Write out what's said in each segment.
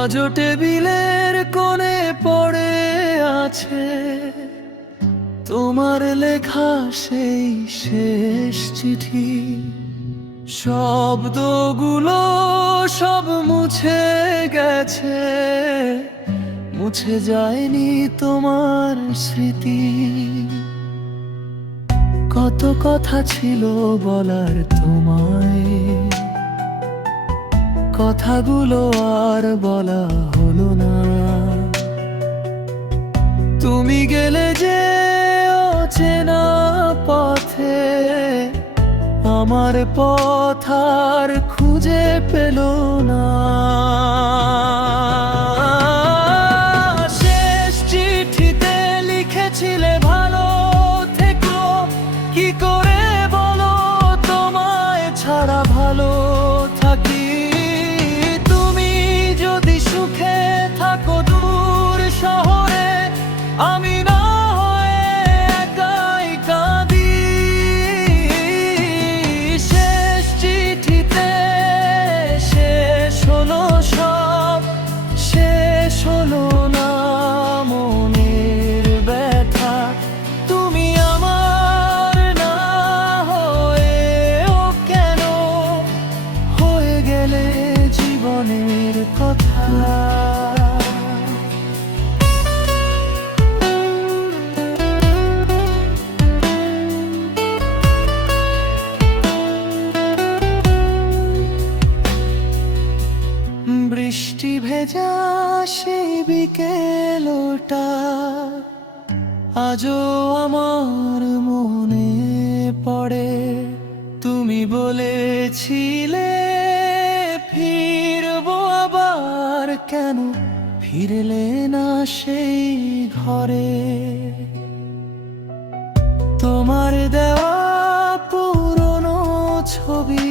আজও টেবিলের কোণে পড়ে আছে তোমার লেখা সেই শেষ চিঠি। শব্দগুলো সব মুছে গেছে, মুছে যায়নি তোমার স্মৃতি। কত কথা ছিল বলার তোমায়, কথাগুলো আর বলা হলো না। তুমি গেলে যে অচেনা পথে, আমার পথ আর খুঁজে পেল না। শেষ চিঠিতে লিখেছিলে ভালো থেকো, কি করে বলো তোমায় ছাড়া ভালো থাকি। তুমি যদি সুখে থাকো দূর শহরে, আমি না হয়ে একাই কাঁদি। শেষ চিঠিতে শেষ হলো সব, শেষ হলো না মনের ব্যথা। তুমি আমার না হয়েও কেন হয়ে গেলে জীবনের কথা। বৃষ্টি ভেজা সেই বিকেলটা আজও আমার মনে পড়ে। তুমি বলেছিলে ফিরবো আবার, কেন ফিরলে না সেই ঘরে। তোমার দেওয়া পুরনো ছবি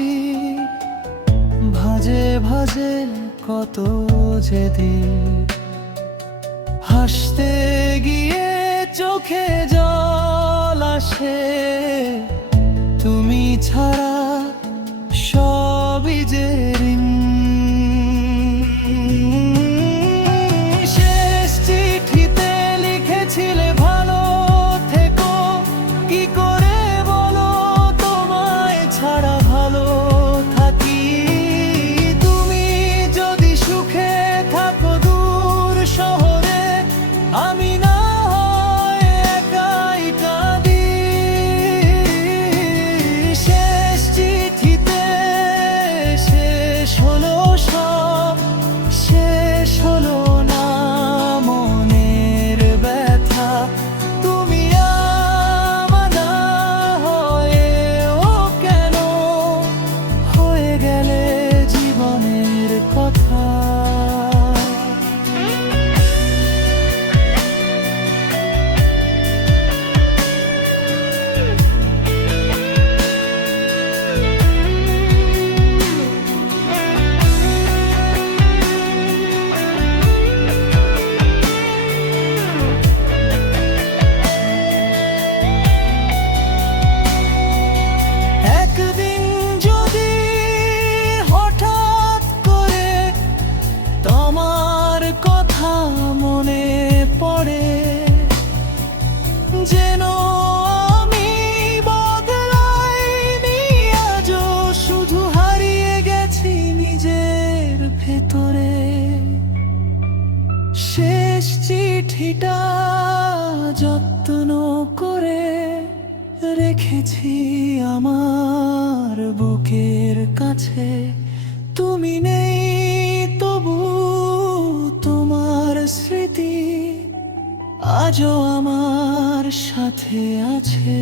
ভাজে ভাজে কত যেদিন, হাসতে গিয়ে চোখে জল আসে। তুমি ছাড়া সবই যে ঋণ। শেষ চিঠিতে লিখেছিলে ভালো থেকো, কি করে বলো তোমায় ছাড়া ভালো থাকি। তুমি যদি সুখে থাকো দূর শহরে, আমি না হয় একাই কাঁদি। শেষ চিঠিতে শেষ হলো সব, শেষ হলো না মনের ব্যথা। তুমি আমার না হয়েও কেন হয়ে গেলে জীবনের কথা। একদিন যদি হঠাৎ করে তোমার কথা মনে পড়ে, যেন আমি বদলাইনি আজও, শুধু হারিয়ে গেছি নিজের ভেতরে। শেষ চিঠিটা যত্ন করে রেখেছি আমার বুকের কাছে। তুমি নেই তবু তোমার স্মৃতি আজও আমার সাথে আছে।